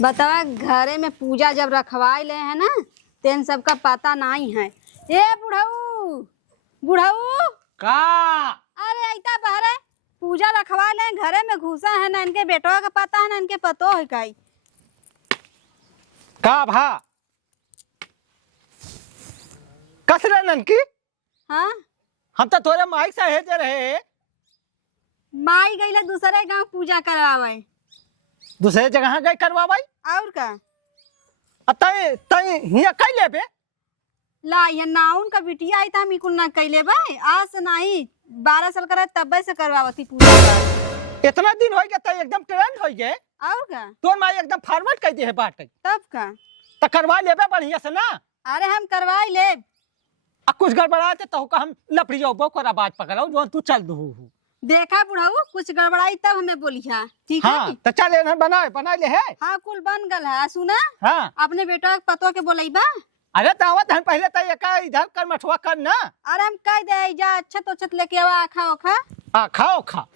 बतावा घरे में पूजा जब रखवाए ले है ना तेन सबका पता नहीं है। ए बुढ़ऊ बुढ़ऊ का अरे ऐता बहरे पूजा रखवा ले घरे में घुसा है ना इनके बेटवा का पता है ना इनके पतो है काई का भा कसरे ननकी हाँ हम तो तोरे माइक से हेजे रहे माई गई दूसरे गांव पूजा करवावे दूसरे जगह गए करवा भाई और का तय तय हिया कई ले पे ला ये नाउन का बिटिया आई था हम इकुल ना कैले भाई आज से नहीं 12 साल करे तब से करवावती पूजा इतना दिन हो गया तय एकदम ट्रेंड हो गए और का तोर माई एकदम फॉरवर्ड कर दी है बात तब का तो करवा लेबे बढ़िया से ना। अरे हम करवाई ले आ कुछ गड़बड़ाते तो का हम लपड़ी जाओ बोकर बात पकड़ाओ जो तू चल दू देखा बुढ़ाऊ कुछ गड़बड़ाई तब हमें बोलिया ठीक हाँ है तो चल एना बना ले है। हाँ कुल बन गल है सुना हाँ अपने बेटा के पतो के बोलैबा अरे दावत हम पहले तो एक इधर कर मठवा कर ना। अरे हम कह दे जा अच्छा तो छत लेके आवा आखा ओखा आ खाओ खा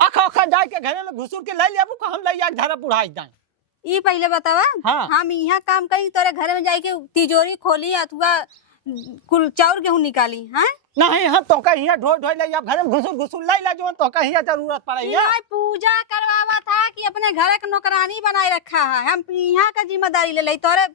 आखा खा जाए के घरे में घुसूर के ले लेबू का हम ले जा धरा बुढ़ाई दाई ई पहले बतावा हाँ। हम यहाँ काम करी तोरे घरे में जाके तिजोरी खोली अथवा कुल चाउर गेहूं निकाली हाँ नहीं हम तो कहीं ढो ढो ले अब घरे में घुसूर ले जो तो कहीं जरूरत पड़े यहाँ पूजा करवावा था कि अपने घर का नौकरानी बनाए रखा है हम यहाँ का जिम्मेदारी ले ली तोरे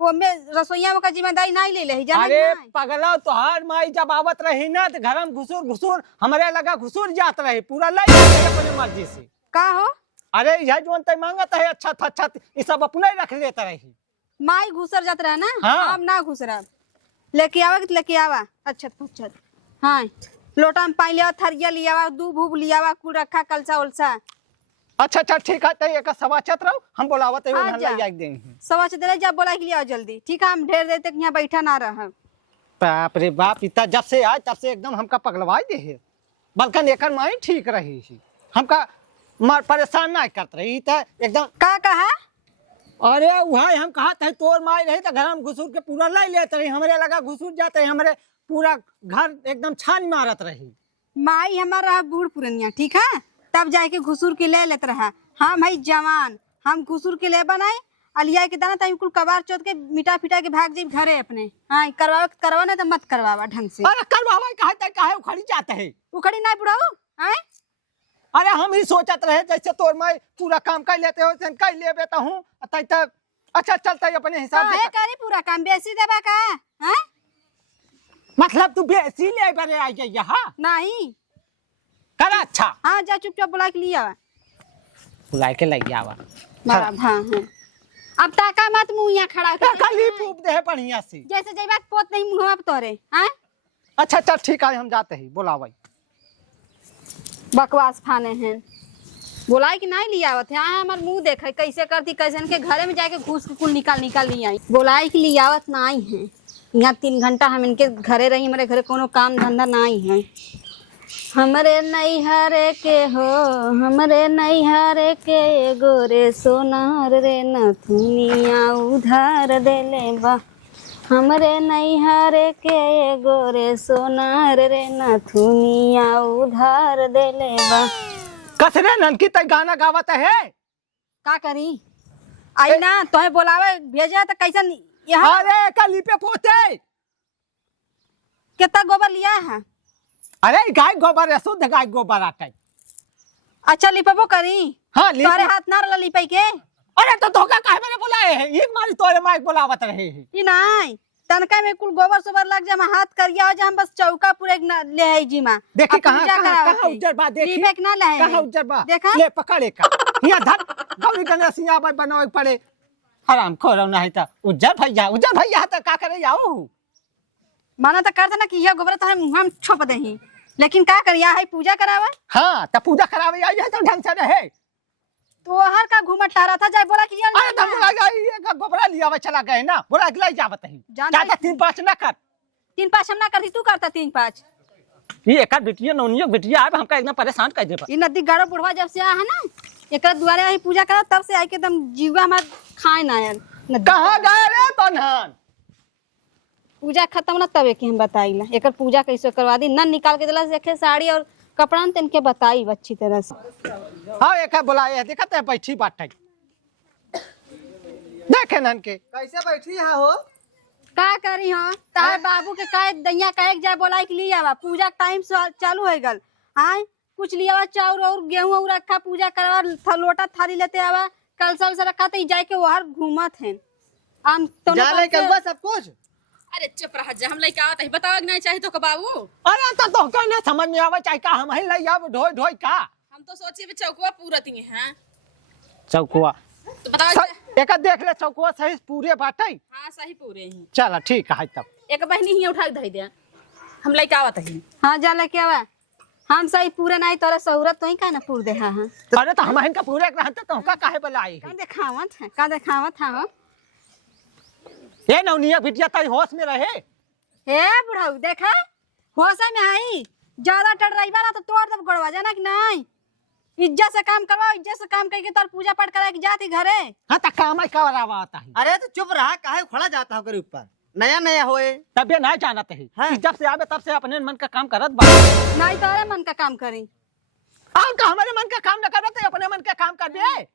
वो में रसोईया का जिम्मेदारी नहीं ले ली जाना अरे पगला तो हर माई जब आवत रही ना तो घर में घुसूर हमारे लगा घुसूर जात रही पूरा ले अपने मर्जी से का हो अरे यह जो तय मांगत है अच्छा था अच्छा ये सब अपने रख लेता रही माई घुसर जात रहा ना हाँ। हम ना घुसरा लेके आवा कि लेके आवा अच्छा अच्छा हाँ लोटा में पानी लिया थरिया लिया दूब उब लिया कुल रखा कलसा उलसा अच्छा अच्छा ठीक है तो एक सवाचत रहो हम बोलावत है हाँ, उन्हें जा। ले जाके देंगे। सवा दे जा बोला के लिया जल्दी ठीक है हम ढेर देर तक यहाँ बैठा ना रह बाप रे बाप इतना जब से आए तब से एकदम हमका पगलवाई दे है बल्कि एकर माई ठीक रही है हमका मार परेशान ना करत रही तो एकदम का कहा अरे वहाँ हम कहा था तोर माई रही तो घर में घुसूर के पूरा लाई लेते रही हमारे लगा घुसूर जाते रही हमारे पूरा घर एकदम छान मारत रही माई हमारा बूढ़ पुरनिया ठीक है तब जाके घुसूर के ले लेते रहा हम है जवान हम घुसूर के ले बनाए अलिया के दाना तभी कुल कबार चौथ के मिटा फिटा के भाग जाए घरे अपने हाँ करवा ना तो मत करवावा ढंग से अरे करवावा काहे उखड़ी जाते है उखड़ी ना बुढ़ाऊ हाँ अरे हम ही सोचत रहे जैसे तोर माई पूरा काम कर लेते हो कर ले बेता हूँ तक अच्छा चलता है अपने हिसाब से करी पूरा काम बेसी देबा का हाँ मतलब तू बेसी ले बने आई गई यहाँ नहीं कर अच्छा हाँ जा चुपचाप बुला के लिया बुला के लग जावा बराबर हाँ हाँ अब ताका मत मुँह यहाँ खड़ा खाली फूक दे बढ़िया से जैसे जैबा पोत नहीं मुँह तोरे हाँ अच्छा चल ठीक है हम जाते हैं बोला भाई बकवास फाने हैं बोलाई कि नहीं लिया आवत है हमार मुंह देखे कैसे करती कैसे इनके घरे में जाके घूस के कुल निकाल नहीं आई बोलाई कि लियावत नहीं है यहाँ 3 घंटा हम इनके घरे रही हमारे घरे कोनो काम धंधा नहीं है हमरे नैहरे के हो हमरे नैहरे के गोरे सोनार रे नथुनिया उधार देले बा हमरे नैहरे के गोरे सोनार रे नथुनिया उधार देले बा कसरे ननकी तय गाना गावत है का करी आई ना तोहे बोलावे भेजा तो कैसन यहाँ अरे कली पे पोते कितना गोबर लिया है अरे गाय गोबर है शुद्ध गाय गोबर आता है अच्छा लिपबो करी हाँ तोरे हाथ ना रला लिपाई के अरे तो धोखा काहे मैंने बुलाए है एक मारी तोरे माइक बुलावत रहे है ई नहीं तनका में कुल गोबर सोबर लग जा हाथ करिया हो जा हम बस चौका पूरे ले है जी मां देखी कहां उज्जर बा देखी लिपे ना ले कहां उज्जर बा देखा ले पकड़े का हिया धर गौरी गणेश यहाँ पर बनावे पड़े हराम खोरो नहीं था उज्जर भैया तो का करे जाओ माना तो करता ना कि यह गोबर तो हम छोप दही लेकिन का करिया है पूजा करावा हाँ तो पूजा करावे आई है तो ढंग से रहे तो हर का घूमट टहरा था जाए बोला कि यार अरे तुम बोला ये का गोबरा लिया हुआ चला गए ना बोला अगला ही जावत है ज्यादा 3-5 ना कर 3-5 हम ना करती तू करता 3-5 ये एक बिटिया नौनियो बिटिया अब हमका एकदम परेशान कर दे ये नदी गाड़ो बुढ़वा जब से आया है ना एक द्वारे आई पूजा करा तब से आई के एकदम जीवा हमार खाए ना यार कहां गए रे तनहन पूजा खत्म ना तब के हम बताइला एक पूजा कैसे करवा दी नन निकाल के दिला देखे साड़ी और कपड़ा तेन के बताई अच्छी तरह से हाँ एक बुलाए देखते है बैठी बाटे देखे नन के कैसे बैठी यहाँ हो? का करी हो तार बाबू के काहे दैया काहे जाए बोलाई के लिए आवा पूजा टाइम चालू हो गल आय कुछ लिया आवा चाउर और गेहूं और रखा पूजा करवा लोटा थाली लेते आवा कल से रखा तो जाए के वहां घूमत हैं हम तो जा ले कल सब कुछ। अरे चुप रह जा, हम लइका आवत है बताओ नहीं चाहिए तो बाबू। अरे तो कहने समझ में आवे चाहे का हम ही ले आव ढोई ढोई का हम तो सोचे भी चौकुआ पूरा दिए हैं चौकुआ तो बताओ। एक देख ले चौकुआ सही पूरे बाटे। हाँ सही पूरे ही। चल ठीक है तब एक बहनी ही उठा के धई दे हम लइका आवत है। हाँ जा लेके आवा हम सही पूरे नहीं तोरा सहूरत तो ही का ना पूर दे हाँ हाँ अरे तो हम इनका पूरे रहते तो का काहे बुलाई का देखावत है हो ये नौनिया बिटिया तई होश में रहे। हे बुढ़ाऊ देखा होशा में आई ज्यादा टड़राइबा ना तो तोड़ दब गड़वा जाना कि नहीं इज्जत से काम करवा इज्जत से काम करके तोर पूजा पाठ करा के जाती घरे। हाँ तो काम ही करावा आता है। अरे तो चुप रहा, काहे खड़ा जाता हो करे ऊपर नया नया होए। तब ये नहीं जानत है हाँ। जब से आवे तब से अपने मन का काम करत बा नहीं तोरे मन का काम करी और का हमारे मन का काम न करत है अपने मन का काम कर दे।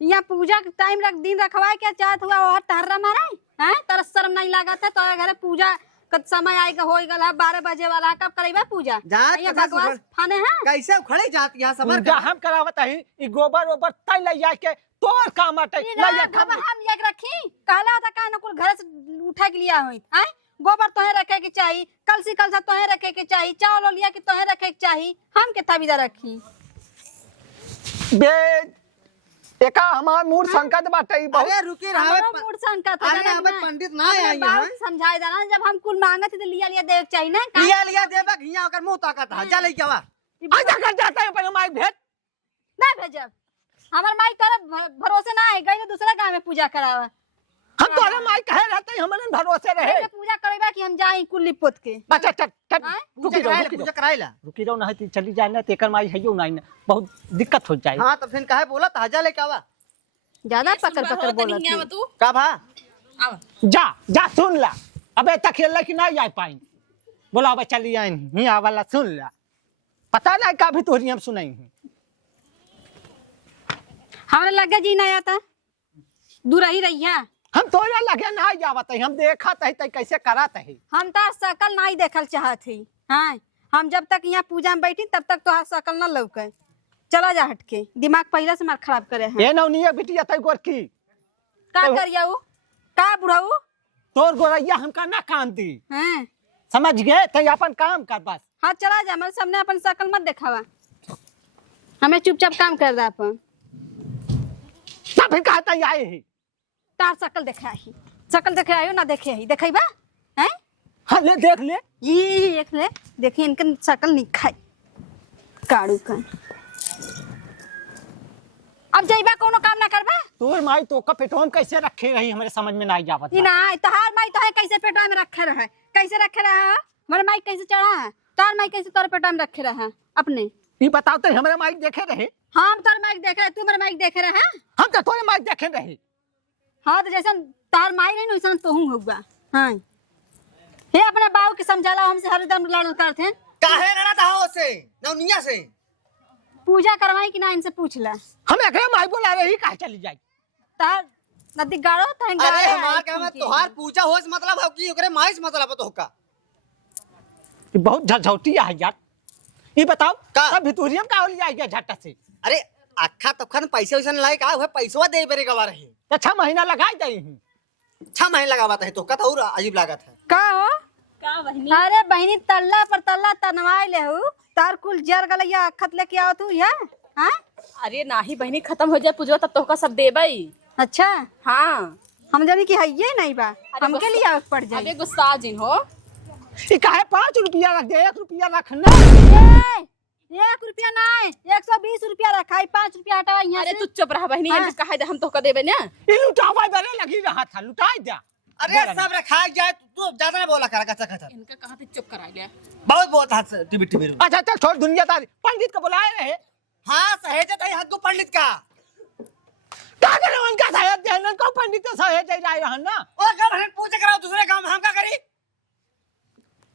यहाँ पूजा के टाइम रख दिन रखवाए क्या चाहत हुआ और टहरा मारे हैं तेरा शर्म नहीं लागत है तोरे घरे पूजा कब समय आएगा हो गल है 12 बजे वाला कब करेबा पूजा जात ये कथा बकवास सुबह- फाने हैं कैसे खड़े जाती यहाँ समझ पूजा हम करावत है ई गोबर ओबर तई ले जाए के तोर काम आटे ई ले ना जा गोबर हम एक रखी कहला था का न कुल घर से उठा के लिया होई हैं गोबर तोहे रखे के चाहिए कलसी कलसा तोहे रखे के चाहिए चावल लिया के तोहे रखे के चाहिए हम के तबीदा रखी बे एका हमार मूड संकट बाटे ई बहुत। अरे रुकी रहा हमारा मूड संकट है अरे जाना अब कि पंडित नहीं? ना अपने आई बाप है। समझाए देना जब हम कुल मांगत तो लिया लिया देख चाहिए ना का- लिया लिया देबा घिया ओकर मुंह ताकत है जा ले के आवा। आजा कर जाता है पर माइक भेज ना भेजब हमार माई तोरा भरोसे ना है गई दूसरा गांव में पूजा करावा हम तोरे माइक कहे रहते हमने भरोसे रहे। ऐसे पूजा करेबा कि हम जाई कुल्ली पोत के अच्छा चल चल हाँ? रुकी रहो पूजा कराइला। रुकी रहो नहीं तो चली जाए ना तेकर माई है नहीं ना बहुत दिक्कत हो जाए। हाँ तो फिर काहे बोला था जा ले के आवा। ज्यादा पकड़ पकड़ बोलत नहीं आवा है। तू का भा आवा। जा जा सुन ला अबे तक खेल कि नहीं आ पाई बोला अब चली आई ही आवाला सुन ला पता नहीं का भी तोरी हम सुनाई हूँ। हमारे लगे जी नहीं आता दूर ही रहिया हम तोरे लगे नहीं आवत है हम देखत है तै कैसे करत है। हम तो शकल नहीं देखल चाहत ही हाँ हम जब तक यहाँ पूजा में बैठी तब तक तो शकल न लौके चला जा हटके दिमाग पहले से मार खराब करे हैं ये नौनिया बिटिया तै गोरकी का तो- करियाऊ का बुढ़ाऊ तोर गोरैया हमका ना काम दी हैं समझ गए तै अपन काम कर बस। हाँ चला जा हमारे सामने अपन शकल मत दिखावा हमें चुपचाप काम कर रहा अपन तब फिर कहता ही आए ही तार शकल देखा ही शकल देखे आयो ना देखे ही देखेबा हैं हाँ ले देख ले ये एक ले देखिए इनके शकल निखाई काड़ू का अब जाइबा कोनो काम ना करबा तोर माई तो का पेटोम कैसे रखे रही हमारे समझ में नहीं जावत ई ना तहार माई तहे कैसे पेटवा में रखे रहा कैसे रखे रहा हमारे माई कैसे चढ़ा है तार माई कैसे तोरे पेटवा में रखे रहा अपने ये बताओ तो हमारे माई देखे रहे हम तोर माई देखे तू मेरे माई देखे रहा हम तो तोरे माई देखे रहे। हाँ तो जैसा तार माई नहीं वैसा तो हूँ होगा हाँ हे अपने बाबू के समझाला हमसे हरदम लड़ करते काहे लड़ा था उससे नौनिया से। पूजा करवाई कि ना इनसे पूछ ला हम एक माई बोला रही कहा चली जाए तार नदी गाड़ो तहन अरे हमार का में तोहार पूजा होस मतलब हो कि ओकरे माइस मतलब तो का। ये बहुत झझौटिया है यार। ये बताओ का? अब भितूरियम का हो जाएगा झटा से अरे अखा तखन पैसे वैसे लाए का है पैसवा दे बेरे गवा रही। तो 6 महीना लगा दे हूँ 6 महीने लगावा है तो का और अजीब लागत है। का हो का बहनी अरे बहनी तल्ला पर तल्ला तनवाए ले हूँ तार कुल जर गलैया अखत लेके आओ तू यहाँ हाँ अरे नाही बहनी खत्म हो जाए पूजा तब तो का सब देबई। अच्छा हाँ हम जानी कि है ये नहीं बा हमके गुस्सा- लिए आवे पड़ जाए अबे गुस्सा जिन हो ये काहे 5 रुपया रख दे 1 रुपया रखना। 1 रुपया नहीं 120 रुपया रखा 5 रुपया हटावा यहाँ अरे से तू चुप रहा बहनी हाँ। हम कहा दे हम तो का देबे ना। ये लुटावा बरे लगी रहा था लुटाई जा। अरे सब रखा जाए तू ज्यादा ना बोला कर कच्चा कच्चा इनका कहा थे चुप करा लिया। बहुत बहुत हाथ से टीवी टीवी। अच्छा चल छोड़ दुनियादारी पंडित को बुलाए रहे हाँ सहेजे तई हद को पंडित का का करे उनका सहायता देना को पंडित को सहायता दे रहा है ना। ओ का भरन पूजा कराओ दूसरे काम हम का करी।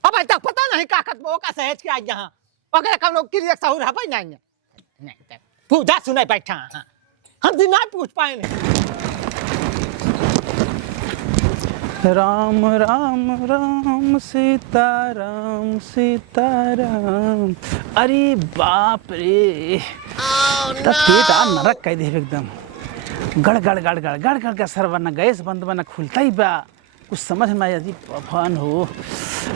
अब तक पता नहीं का कतबो का सहज के आज यहाँ अगर कौन क्रिया सहूर है भाई नहीं नहीं पूजा सुने बैठा हाँ हम दिन नहीं पूछ पाए नहीं राम राम राम सीताराम सीताराम। अरे बाप रे तब पेट आ नरक कह दे एकदम गड़ गड़ गड़ गड़ गड़ गड़ का सर वरना गैस बंद वरना खुलता ही बा कुछ समझ में आया जी भगवान हो।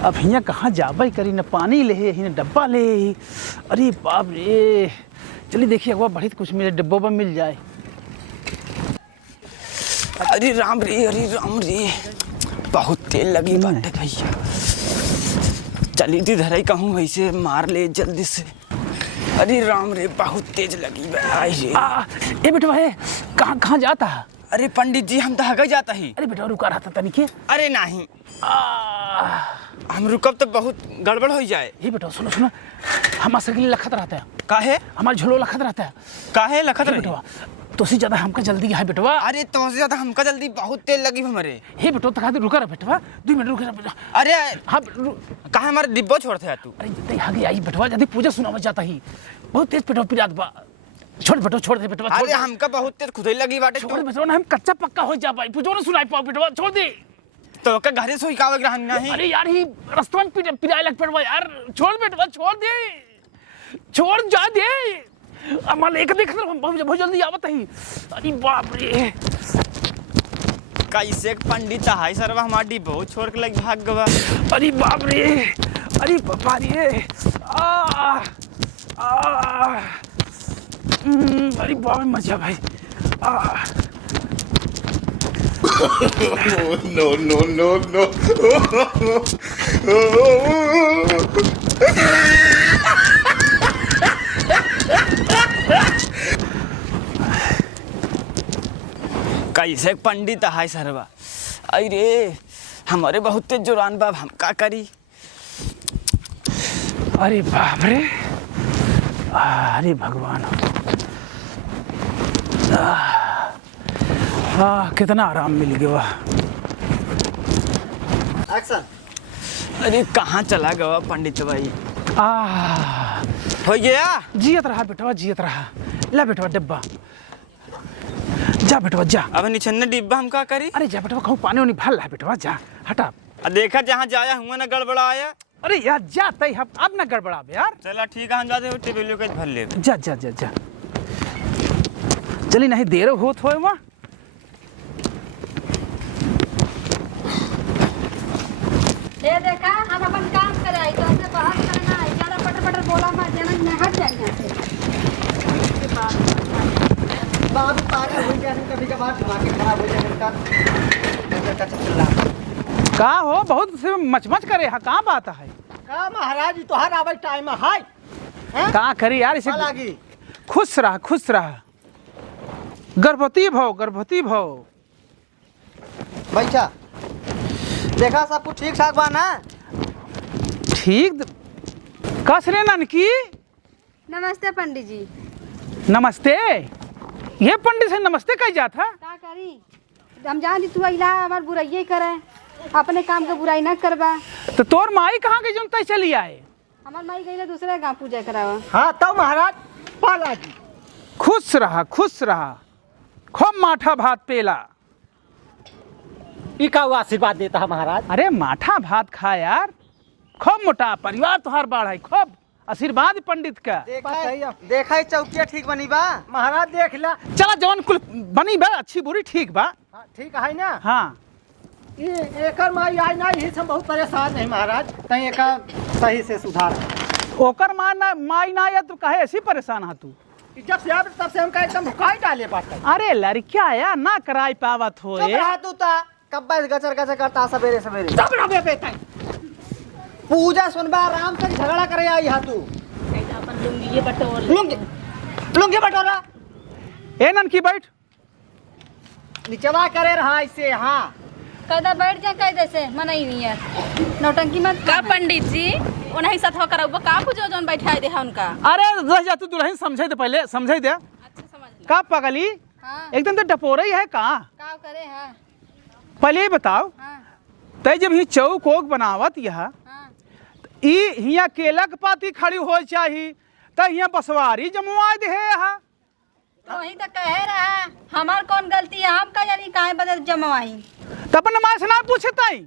अब हियाँ कहाँ जाबे करी न पानी ले ही न डब्बा ले ही। अरे बाप रे चलिए देखिए अगवा बढ़ी तो कुछ मिले डिब्बों में मिल जाए। अरे राम रे बहुत तेल लगी बाटे भैया। चली थी धराई कहूँ वैसे मार ले जल्दी से। अरे राम रे बहुत तेज लगी भाई रे। ए बेटा है कहाँ जाता है? अरे पंडित जी हम तो हगे जाता ही। अरे बेटा रुका रहा था तनिके। अरे नहीं हम रुकब तो बहुत गड़बड़ हो जाए। ये बेटा सुनो हमारे सगली लखत रहता है। काहे? हमारा झोलो लखत रहता है। काहे लखत रहे? बेटवा तो से ज्यादा हमका जल्दी है बेटवा। अरे तो से ज्यादा हमका जल्दी बहुत तेल लगी हमारे। हे बेटो तक रुका रहा बेटवा 2 मिनट रुका बेटा। अरे हाँ काहे हमारे डिब्बो छोड़ते तू? अरे जल्दी आगे आई बेटवा जल्दी पूजा सुनावा जाता ही बहुत तेज पेटवा पिरात बा। छोड़ बेटो छोड़ दे बेटवा। अरे हमका बहुत तेज खुद ही लगी बाटे। छोड़ बेटवा ना हम कच्चा पक्का हो जा भाई पूजा ना सुनाई पाओ बेटवा छोड़ दे। तो का घरे सोई का वगैरह नहीं। अरे यार ही रास्ते में पिराए लग पेटवा यार छोड़ बेटवा छोड़ दे छोड़ जा दे। अमल एक देख बहुत जल्दी आवत है। अरे बाप रे कैसे पंडित हाय सरवा हमारी डिब्बो छोड़ के लग भाग गवा। अरे बाप रे अरे बाबा रे अरे बाप मर जा भाई। no. कैसे पंडित हाय सरवा। अरे हमारे बहुत तेज जोरान बाब हम का करी। अरे बाप रे अरे भगवान कितना आराम मिल गया। एक्शन। अरे कहाँ चला गया पंडित भाई? हो गया जियत रहा बेटवा जियत रहा। ला बेटवा डिब्बा जा बेटवा जा। अब निछन्ने डिब्बा हम का करी? अरे जा बेटवा कहूँ पानी वानी भर ला बेटवा जा हटा। देखा जहाँ जाया हुआ ना गड़बड़ाया। अरे यार जाता ही अब ना गड़बड़ा यार। चला ठीक है हम जाते हो टेबल के भर ले। जा जा जा जा चली नहीं देर होत होए वहाँ। ये देखा हम अपन काम करे आई तो ऐसे बाहर करना है ज्यादा पटर पटर बोला मत जना मैं हट जाए यहाँ से। बाबू पागल हो गया कभी कभार दिमाग खराब हो जाए इनका चल रहा। का हो बहुत से मचमच करे हा कहाँ बात है? का महाराज तो हर आवे टाइम हाय का करी यार इसे लागी खुश रहा गर्भवती भव। भैया देखा सब कुछ ठीक ठाक बा ना? ठीक कस रे ननकी। नमस्ते पंडित जी। नमस्ते ये पंडित से नमस्ते कह जाता था। का करी हम जान दी तू अइला हमार बुराई करे अपने काम के बुराई ना करबा। तो तोर माई कहाँ के जनता चली आए? हमार माई गई दूसरे गाँव पूजा करावा। हाँ तो महाराज पाला जी खुश रहा खूब माठा भात पेला। ई का आशीर्वाद देता है महाराज। अरे माठा भात खा यार खूब मोटा परिवार तुहार बाढ़ है खूब आशीर्वाद पंडित का। देखा चौकिया ठीक बनी बा महाराज देख ला। चला जवन कुल बनी बा अच्छी बुरी ठीक बा। हाँ, ठीक है ना। हाँ ये एकर माई आई ना यही सब बहुत परेशान है महाराज तई एका सही से सुधार। ओकर माई ना या तू कहे ऐसी परेशान है तू? जब से आवे तब से हमका एकदम भुकाई डाले बात। अरे लड़किया या ना कराई पावत हो तू ता कब गचर गचर करता सवेरे सवेरे सब ना बे बेटा पूजा सुनबा आराम से झगड़ा करे आई हा तू। लुंगी बटोरा ए ननकी बैठ। निचवा करे रहा ऐसे। हाँ कदा बैठ जा कह से मनई नहीं है नौटंकी मत का पंडित जी उन्हीं साथ होकर का पूजा जौन बैठाए दे उनका। अरे रह जा तू दुल्हन समझे दे पहले समझे दे। अच्छा समझ लो। का पगली हाँ एकदम तो डपोरा ही है कहाँ? का करे है। पहले ये बताओ हाँ तय जब ही चौक ओक बनावत यह हाँ हिया केला के पाती खड़ी हो चाही त हिया बसवारी जमुआ दे है यहाँ। था। वही तो कहे रहा हमार कौन गलती है, हम का जानी काहे बदल जमवाई। तो अपन माँ से ना पूछे ताई।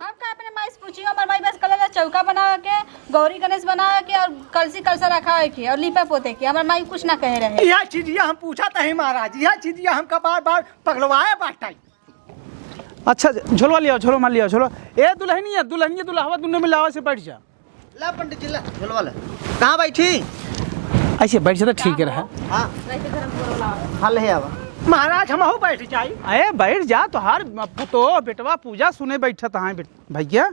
हम का अपने माई से पूछियो, हमार माई बस कल चौका बना के गौरी गणेश बना के और कलसी कलसा रखा के और लिपा पोते के, हमार माई कुछ ना कहे रहे। यह चीजिया हम पूछा था महाराज, यह चीजिया हमका बार बार पगलवाया बाटाई। अच्छा झोलवा लिया, झोलो मान लिया, झोलो। ए दुल्हनिया दुल्हनिया दुल्हवा दोनों में लावा से बैठ जा। ला पंडित जी ला झोलवा ला। कहाँ बैठी? ऐसे बैठ जा तो ठीक रहा। हाँ हल है अब महाराज हम हो बैठ जाई। अरे बैठ जा, तो हर तो बेटवा पूजा सुने बैठत हाँ भैया।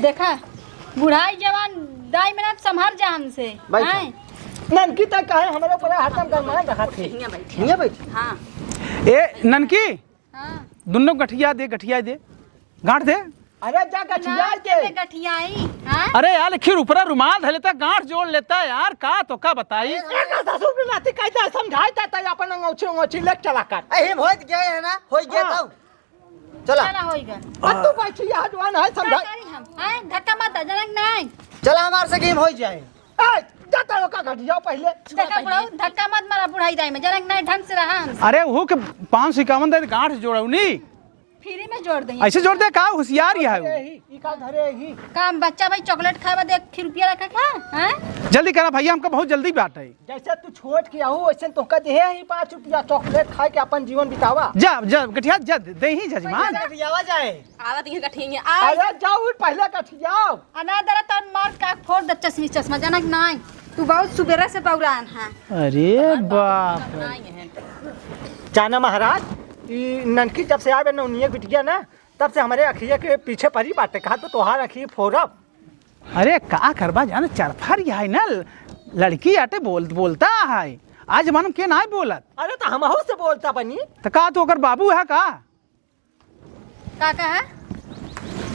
देखा बुढ़ाई जवान दाई मिनट संभर जा हमसे। बैठा। हैं? ननकी तक कहे हमारे ऊपर हाथम गरमा रहा थे। नहीं बैठी। हाँ ए ननकी हाँ दोनों गठिया दे गांठ दे। अरे जा गठिया के गठियाई। हाँ अरे यार लिखिर ऊपर रुमाल धर लेता, गांठ जोड़ लेता यार, का तो का बताई। एक ससुर के नाते कैसे समझाइता त अपन अंगौछी अंगौछी लेक चला कर। अरे होत गया है ना, हो गया हाँ। तब चला चला होइगा। अब तू बैठी यहां जवान है क्या समझा। करी हम? हैं? धक्का मत जनक नहीं। चला हमारे से गेम हो जाए। ए जाता लोग का गठिया पहले। देखा बुढ़ाऊ धक्का मत मारा बुढ़ाई दाई में, जनक नहीं ढंग से रहा हमसे। अरे वो के 551 दे गांठ जोड़ौनी फ्री में जोड़ दई। ऐसे जोड़ दे, का होशियार ही है वो। ई का धरे ही। काम बच्चा भाई चॉकलेट खाए बाद 1 रुपया रखा खा। हैं? जल्दी करा भैया, हमको बहुत जल्दी बात है। जैसे तू छोड़ के आऊ वैसे तो का दे ही 5 रुपया चॉकलेट खाए के अपन जीवन बितावा। जा जा गठिया जा दे ही जजमान। आवा जाए। आवत ये कठिंगे अरे जाओ पहले गठियाओ। अना दरा तन मार का फोड़ द चश्मी चश्मा जनक नहीं। तू बहुत सुबेरा से पौरान है। अरे बाप जाना महाराज ई ननकी जब से आवे नौनिया बिटिया ना, तब से हमारे अखिया के पीछे परी बाटे। कहा तो तोहार अखी फोरब। अरे का करबा जाने चरफर ही है ना, लड़की आटे बोलता है। आज मालूम के ना बोलत। अरे तो हमहू से बोलता बनी। तो का तो ओकर बाबू है का? है?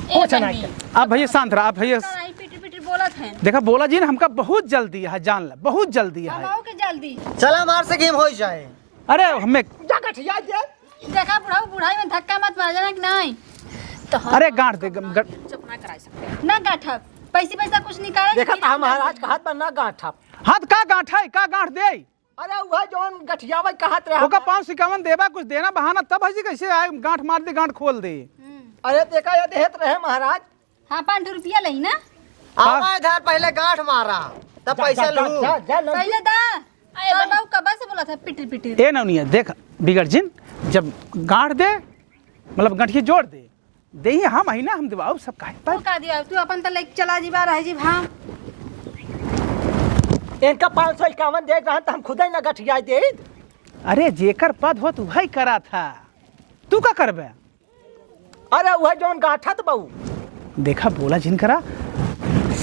कुछ नहीं। आप भैया शांत रहा, आप भैया पिटी पिटी बोलत है। देखा बोला जी ने हमका बहुत जल्दी है, जान ला बहुत जल्दी है। हम के जल्दी। चला हमारे से गेम हो जाए। अरे हमें जा गठिया दे। देखा बुढ़ाऊ बुढ़ाई में धक्का मत मार जनक नहीं। तो अरे गांठ दे चुप ना कराई सकते। ना गाठब पैसा कुछ निकाले। देखा था महाराज का हाथ बनना गांठा। हाथ का गांठ है, का गांठ दे। अरे वह जौन गठियावा कहत रहा। ओका 551 देबा, कुछ देना बहाना, तब ऐसे कैसे आए गांठ मार दे, गांठ खोल दे। अरे देखा ये देहत रहे महाराज। हाँ 5 रुपया लही ना। आवा इधर पहले गांठ मारा तब पैसा लूं। जा जा ननकी। पहले दा अरे बाबू कब से बोला था पिटी पिटी। ए नौनिया देख बिगड़ जिन, जब गांठ दे मतलब गठिया जोड़ दे ही हम ही ना, हम दिवाओ सब काहे तू पर। का दिया तू अपन त लेके चला जीवा रह जी। हाँ इनका 551 देख रहा तो हम खुद ही ना गठिया दे। अरे जेकर पद हो तू भाई करा था, तू का करबे। अरे वह जौन गाठा तो बहू। देखा बोला जिन करा,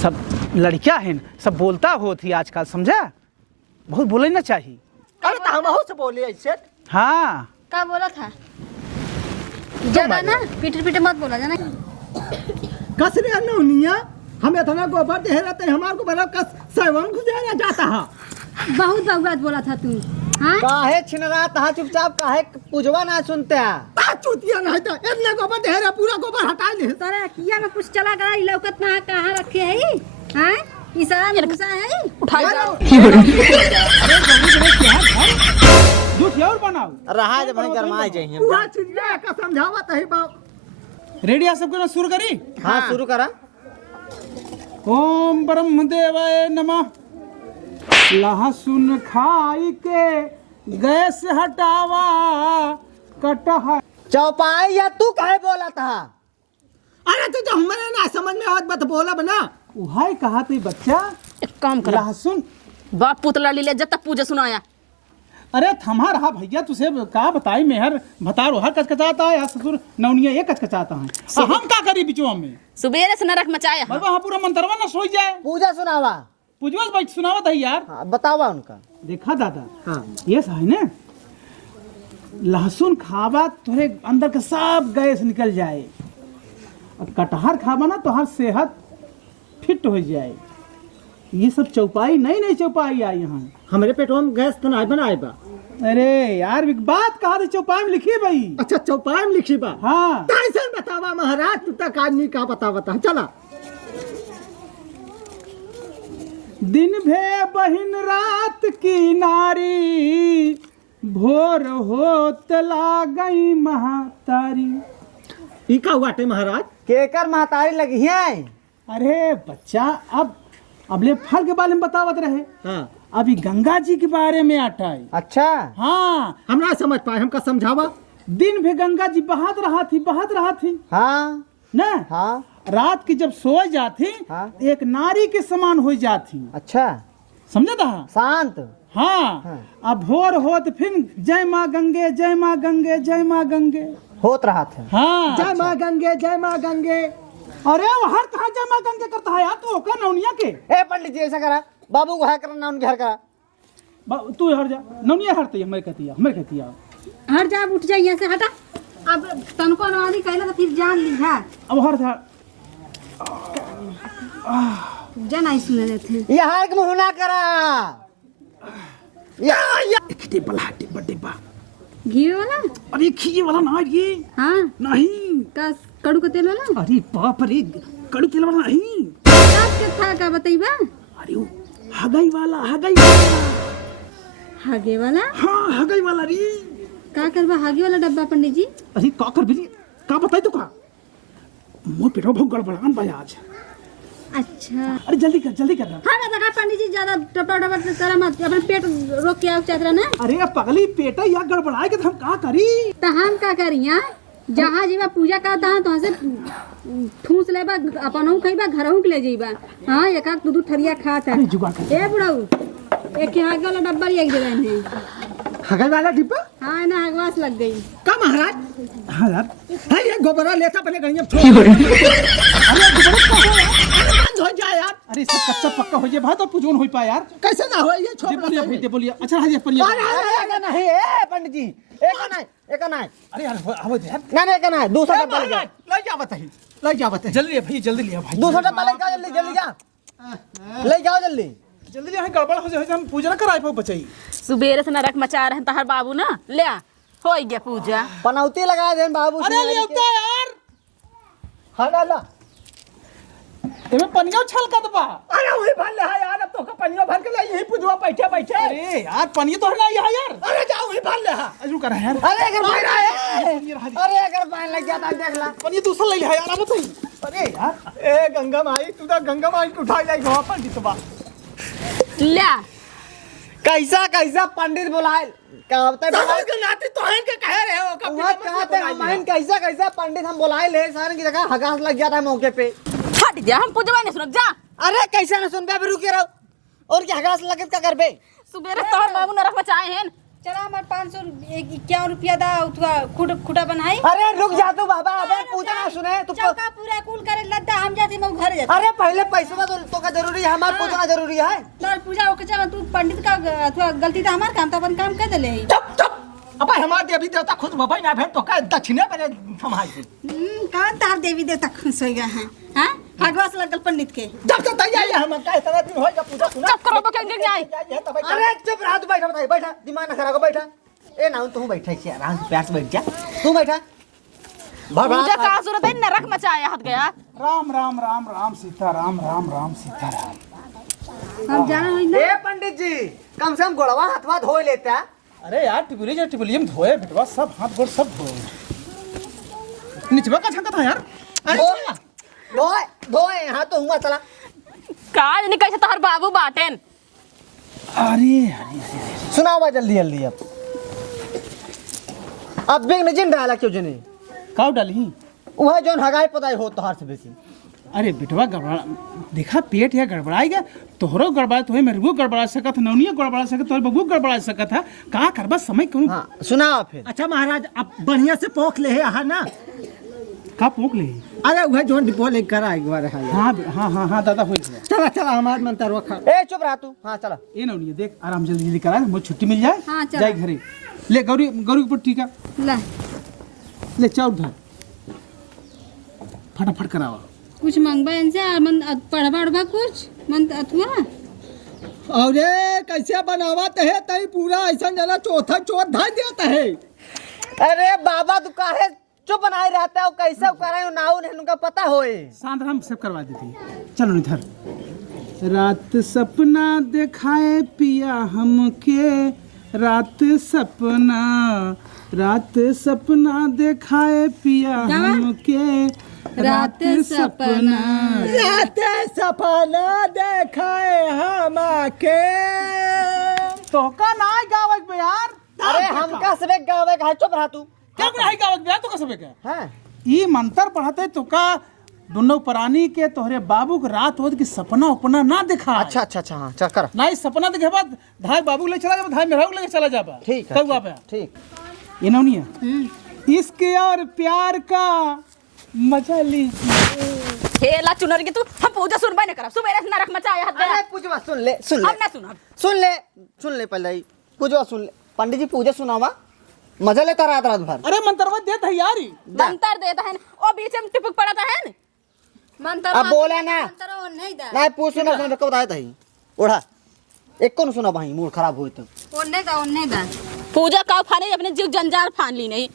सब लड़कियां हैं सब बोलता होती आजकल, समझा बहुत बोले ना चाहिए। अरे तो हमहू से बोले ऐसे। हाँ का बोला था ज्यादा ना पिटी पिटी मत बोला जाना। कसरे नौनिया हम इतना गोबर दे रहते हैं, हमारे को बड़ा कस सेवन गुजारा जाता है। बहुत बगवाद बोला था तू। हाँ काहे छिनरा तहा चुपचाप काहे पूजवा ना सुनते हैं। चूतिया नहीं तो इतने गोबर दे रहा, पूरा गोबर हटा ले। तोरा किया में कुछ चला गया लौकत ना कहाँ रखे है। हैं ई सारा भूसा है। उठा जाओ। दूध और बनाओ। रहा जब वहीं गरमाए जाइए। पूरा चिड़िया का समझावत है बाप। रेडी है सबको ना शुरू करी। हाँ शुरू करा। ओम ब्रह्मदेवाय नमः। लहसुन खाई के गैस हटावा, कटह चौपाई या तू काहे बोला था? अरे तो हमारे ना समझ में आवत बत बोला बना। उहाई कहा तू बच्चा एक काम कर, लहसुन। बाप पुतला ले जब तक पूजा सुनाया। अरे थमा रहा भैया, तुझे का बताई मेहर भतार ओहर कचकचाता है, ससुर नौनिया ये कचकचाता है। हम का करी बिचवा में? सुबेरे से नरक मचाया हम। वहाँ पूरा मंत्रवा ना सोई जाए। पूजा सुनावा। पूजवा बैठ सुनावत है यार। हाँ, बतावा उनका। देखा दादा, हाँ ये है ना, लहसुन खावा तुरे अंदर का सब गैस निकल जाए, और कटहर खावा ना तो हर सेहत फिट हो जाए। ये सब चौपाई नई चौपाई आई यहाँ। हमारे पेटवा में गैस तो नहीं बनाए बा। अरे यार एक बात कहा, चौपाई में लिखी भाई। अच्छा चौपाई में लिखी बा। हाँ कैसे बतावा महाराज, तू तक आदमी का बतावता। चला दिन भे बहिन रात की नारी, भोर होत लागई महातारी। ई का हुआटे महाराज? केकर महतारी लगी है? अरे बच्चा, अब ले फल के बारे में बतावत रहे। हाँ अभी गंगा जी के बारे में आटा है। अच्छा हाँ, हम ना समझ पाए, हमका समझावा। दिन भी गंगा जी बहात रहा थी हाँ ना। हाँ रात की जब सो जाती, हाँ। एक नारी के समान हो जाती। अच्छा समझा था? शांत। हाँ, हाँ। अब भोर होत फिर जय माँ गंगे, जय माँ गंगे, जय माँ गंगे होत रहा था। हाँ। जय माँ गंगे, जय माँ गंगे। अरे वो हर कहा जय माँ गंगे करता है यार, तू होकर नौनिया के। ए पंडित जी ऐसा करा, बाबू को है करना, उनके हर करा। तू हट जा, नौनिया हटती है, मैं कहती है हट जा, उठ जा यहाँ से, हटा। अब तनको नवानी कहला तो फिर जान ली है। अब हट जा। पूजा नहीं सुने देते। ये हार के मुँह ना करा। डिब्बा घी वाला? अरे खीए वाला ना ये। हाँ, नहीं, का कड़ू का तेल वाला? अरे बाप रे, कड़ू तेल वाला नहीं। रात के था का बताइबा? अरे वो हगाई वाला। हागे वाला? हाँ, हगाई वाला रे। का करबा हागे वाला डब्बा पंडित जी? अरे का कर भी का बताई तो का मोर पेटो बहुत गड़बड़ान बा आज। अच्छा, अरे जल्दी कर ना। हाँ ना देखा पंडित जी, ज्यादा टपा करा मत, अपने पेट रोक के आओ चादरा ना। अरे पगली पेटा या गड़बड़ाए के हम का करी? तो हम का करिया? जहाँ जीवा पूजा करता है तो से ठूस लेबा, अपनहु खइबा, घरहु के ले जइबा। हाँ, एक आध दू ठरिया खाता। अरे जुगाड़ कर। ए बुढ़ऊ, एक हागे वाला डब्बा एक जगह है। हगल वाला डिब्बा? हाँ ना, हगवास लग गई। का महाराज? हाँ यार, है ये गोबरा लेता पहले गणिया छोड़। अरे बंद हो जा यार। अरे सब कच्चा पक्का हो जाए भाई, तो पूजन हो पाए यार। कैसे ना हो ये छोड़ दे बोलिए। अच्छा हाँ, ये पनिया। अरे नहीं ए पंडित जी, एक नहीं। अरे यार आओ यार, ना एक नहीं, दूसरा डब्बा ले जा। ले जा बताइए, ले जा बताइए। जल्दी ले भाई, जल्दी लिया भाई। दूसरा डब्बा ले जाओ, जल्दी जा, ले जाओ जल्दी। जल्दी लिया, गड़बड़ हो जाए हम पूजा ना कराए पाओ बचाई। सुबेरे से नरक मचा रहे हैं तहर बाबू ना। ले आ, हो गया पूजा। पनौती लगा दे बाबू। अरे ले उता यार, हाँ ला। एमे पनिया छल का दबा। अरे वही भर ले है यार, अब तो का पनिया भर के ले यही पुजवा बैठे। अरे यार पनिया तो हला यहाँ यार। अरे जाओ वही भर ले है। अजू कर यार। अरे अगर भाई रहा है, अरे अगर पानी लग जाता देख ला। पनिया दूसरा ले लिया यार, अब बताइए। अरे यार, ए गंगा माई, तू तो गंगा माई को उठा जाए वहां पर जितबा। ले आ। कैसा पंडित बुलाए कहते समाज के नाते तो हैं के कह रहे हो का वहाँ कहते हम कैसा पंडित हम बुलाए ले सारे की जगह हगास लग जाता है मौके पे। हट जा, हम पूजवा नहीं सुनत जा। अरे कैसे न सुन बे, रुके रहो और क्या हगास लगत का करबे। सुबेरे तहर बाबू नरक मचाए हैं। चला हमारे 551 रुपया दा खुटा बनाई। अरे रुक जा तू बाबा, अबे पूजा ना सुने तू। चौका पूरा कुल करे लद्दा, हम जाते हम घर जाते। अरे पहले पैसा तो का जरूरी है, हमार पूजना जरूरी है। तो पूजा ओके चला, तू पंडित का अथवा गलती था हमार काम, तो अपन काम कर देले। चुप अब हमार देवी देवता खुश भई ना भेट तो का दक्षिणे पर समाज के। कौन तार देवी देवता खुश हो गए हैं? हां, हगवास लगल पंडित के। जब से तैयारी है हम का इतना दिन होएगा पूजा सुना। चुप करो, बके गिर जाए। अरे चुप रह, तू बैठा दिमाग ना खराब कर, बैठा। ए ना तू बैठा छी, आराम से प्यार से बैठ जा, तू बैठा। पूजा का सूरत है, नरक मचाया हट गया। राम राम राम राम सीताराम, राम राम सीताराम। हम जाना होई ना। ए पंडित जी, कम से कम गोड़वा हाथवा धो लेता। अरे यार टिबुलियम धोए बेटवा, सब हाथ गोड़ सब धोए। निचवा का छंका था यार। धोए यहाँ तो हुआ चला। काज नहीं कैसे तहर बाबू बाटेन। अरे सुनाओ जल्दी अब बेग ने जिन डाला क्यों जने काउ डाली वह जोन हगाई पताई हो तोहार से बेसी। अरे बेटवा गड़बड़ा देखा, पेट या गड़बड़ाएगा, तोहरो गड़बड़ा तो है, मेरे गड़बड़ा सकत, नौनिया गड़बड़ा सकत, तोहर बबू गड़बड़ा सकत है। का करबा समय क्यों? हाँ सुनाओ फिर। अच्छा महाराज, अब बढ़िया से पोख ले है ना। का पोक ले? अरे वह जोन डिपो ले करा एक बार है। हाँ दादा हो गया। चला हमार मन तरवा खा। ए चुप रह तू। हाँ चला। ये नौनिया देख, आराम जल्दी करा, मुझे छुट्टी मिल जाए। हाँ, चला। जाए घरे ले। गौरी के ऊपर टीका ले, चाउर धर, फटाफट करावा। कुछ मंगबा इनसे, मन पढ़बा उड़बा कुछ मन अथवा। अरे कैसे बनावत है तई पूरा ऐसा जना चौथा चौथ धर देता है। अरे बाबा तू काहे चुप बनाए रहता है, कैसे करे नाउ ने उनका पता होए। शांत हम सब करवा देते। चलो इधर रात सपना दिखाए पिया हमके, रात सपना दिखाए पिया हमके, रात सपना देखाए हमके। तो का ना गावक बे यार। अरे हमका सबे गावे का चुप रहा तू। क्या नहीं गावक बे तो का सबे का हैं ई मंत्र पढ़ते तो का दोनों प्राणी के तोहरे बाबू के रात होत की सपना उपना ना दिखा। अच्छा अच्छा अच्छा हाँ चल कर। ना ही सपना देखे बाद धाय बाबू ले चला जाबा, धाय मेहराऊ ले चला जाबा। ठीक है, कब वापे ठीक। ये नौनिया इश्क और प्यार का मजा लीजिए। हेला चुनर की तू हम पूजा सुनबे नहीं करब, सुबह से नरक मचाया हद अरे पूजवा सुन ले हम ना सुनब। सुन ले पहले ही पूजवा सुन ले। पंडित जी पूजा सुनावा मजा लेता रात रात भर। अरे मंत्रवा देत है यार ही। मंतर देता है ओ बीच में टिपक पड़ता है न। मंत्र अब बोला ना मंत्र नहीं दा ना पूछ सुना सुन कब बताया तही ओढ़ा एक को सुना भाई मूड खराब हुए तो ओने दा पूजा का फाने अपने जीव जंजाल फान ली नहीं।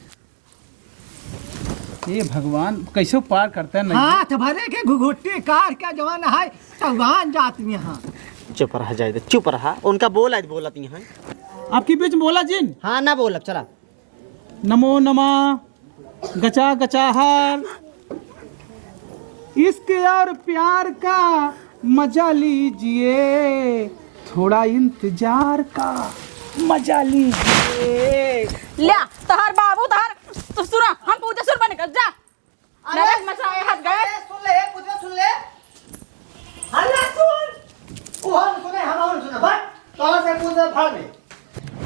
ये भगवान कैसे पार करता है नहीं। हाथ भरे के घुघुट्टी कार क्या जमाना है चौगान जात में। हाँ चुप रहा जाए चुप रहा उनका बोला बोलती है। आपके बीच में बोला जिन। हाँ ना बोल चला। नमो नमः गचा गचाहार, इश्क और प्यार का मजा लीजिए, थोड़ा इंतजार का मजा लीजिए। ल्या तहर बाबू तहर तो सुना हम पूजा सुनबे नहीं कर जा। नरक मचाया हद गए। सुन ले पूजवा सुन ले। हल्ला सुन वो सुने हम सुने बस कहां से पूजा फाड़ में।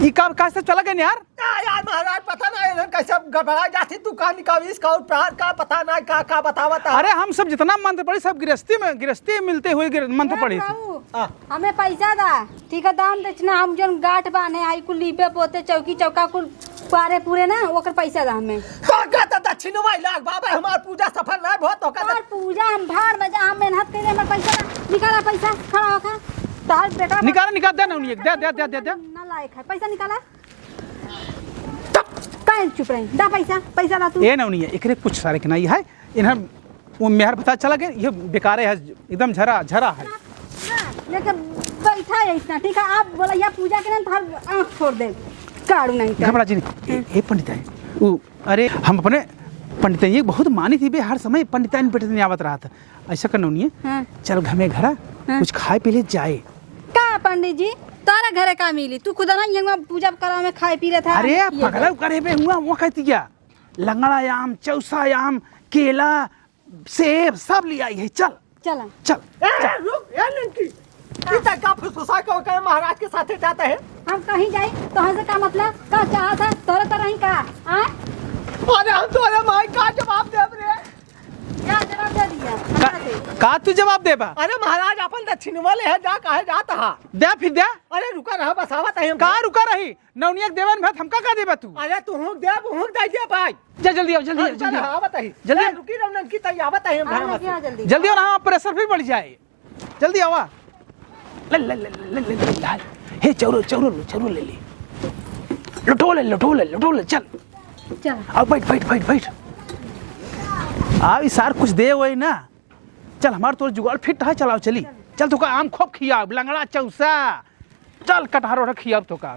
ये काम कैसे चला गया यार। यार महाराज पता नहीं कैसे गड़बड़ा जाती तू कहानी का इसका और प्राण का पता नहीं का बतावता। अरे हम सब जितना मंत्र पढ़ी सब गृहस्थी में मिलते हुए मंत्र पढ़ी थी। बाबू हमें पैसा दा ठीक है दाम दक्षिणा हम जन गांठ बाने आई कुल लीपे पोते चौकी चौका कुल पारे पूरे ना ओकर पैसा दा हमें। तो कहता दक्षिण में लाख बाबा हमार पूजा सफल नहीं बहुत तो कहता और पूजा हम भाड़ में जा हम मेहनत करे हमर पैसा दा निकाला पैसा खड़ा होकर तार बेटा निकाल दे ना उन्हें दे ना लायक है पैसा निकाला काहे चुप रही दा पैसा ला तू। ये ना उन्हें एकरे कुछ सारे के नहीं है इन्हें वो मेहर पता चला गया ये बेकार है एकदम झरा है। लेके बैठा है इतना ठीक है आप बोला या पूजा के ना तार आंख छोड़ दे काड़ू नहीं था। घबरा जी नहीं ये पंडित है वो। अरे हम अपने पंडित ये बहुत मानी थी बे हर समय पंडिताइन बेटे नहीं आवत रहा था। ऐसा करना उन्हें हाँ। चल घर में घरा कुछ खाए पी ले जाए। का पंडित जी तारा घरे का मिली तू खुदा ना यहाँ पूजा करा में खाए पी रहा था। अरे पगला करे पे हुआ वो कहती क्या लंगड़ा आम चौसा आम केला सेब सब ले आई है। चल चला चल रुक यार लड़की इतना का फुसफुसा को कहे महाराज के साथ जाता है। हम कहीं जाए तो हमसे का मतलब का चाहा था तोरे तरह ही का अरे हम तो अरे माई का जवाब दे रे। क्या जवाब दे दिया हमरा से? का तू जवाब देबा। अरे महाराज अपन दक्षिण वाले है जा काहे जाता हा। दे फिर दे अरे रुका रहा बसावत है हम का रुका रही नवनियक देवन भत हमका का देबा तू। अरे तू हुक दे हुक दे दे भाई जा जल्दी आओ जल्दी आवत है जल्दी। रुकी रमन की तैयावत है हम हाँ, घर क्या में जल्दी जल्दी और हाँ प्रेशर फिर बढ़ जाए जल्दी आवा। ले हे चौरो ले ले लटो ले चल चल आओ बैठ आओ इसार कुछ दे वही ना। चल हमार तोर जुगाड़ फिट है चलाओ चली चल तो का आम खूब खियाओ लंगड़ा चौसा चल कटहर खियाओ तो का।